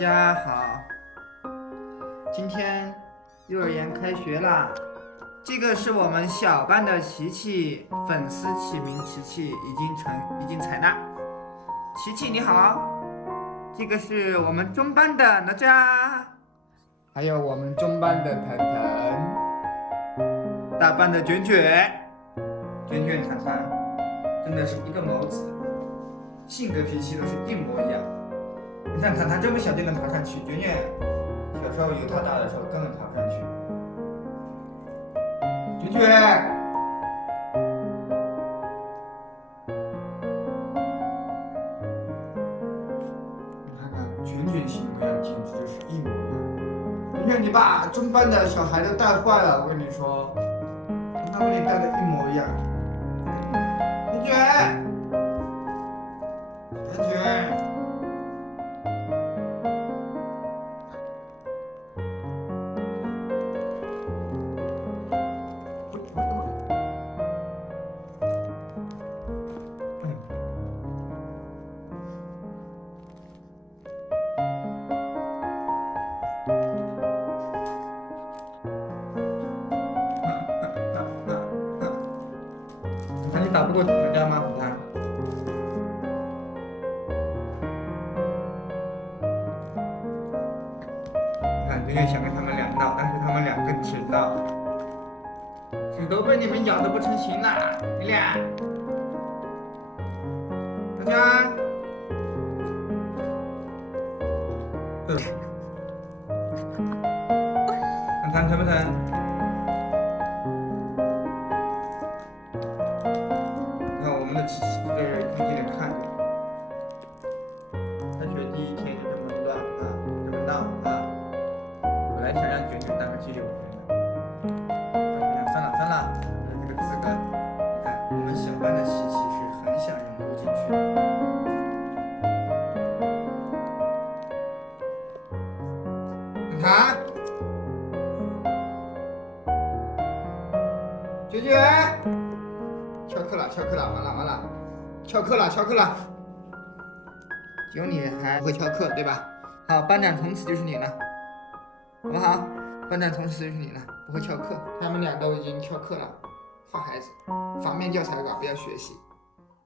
家好，今天幼儿园开学啦。这个是我们小班的琪琪，粉丝起名琪琪已经采纳。琪琪你好，这个是我们中班的哪吒，还有我们中班的腾腾，大班的卷卷，卷卷谈谈，真的是一个毛子，性格脾气都是一模一样。你看谈谈这么小就能爬上去，卷卷小时候有他大的时候根本爬不上去。卷卷，你看看卷卷型模样，简直就是一模一样。卷卷，你把中班的小孩都带坏了，我跟你说，跟他们也带的一模一样。卷卷，卷卷。你打不过人家吗？你看，卷卷想跟他们俩闹，但是他们俩更知道，纸都被你们咬得不成形了，你俩，大家，看疼不疼？我们的琪琪在这儿静静地看着，开学第一天就这么乱啊，这么闹啊！本来想让卷卷当个纪录片的，算了，没有这个资格。你看，我们小班的琪琪是很想融入进去的。看，卷卷。翘课了，完了，翘课了，只有你还不会翘课，对吧？好，班长从此就是你了，好不好？班长从此就是你了，不会翘课。他们俩都已经翘课了，坏孩子，反面教材稿不要学习。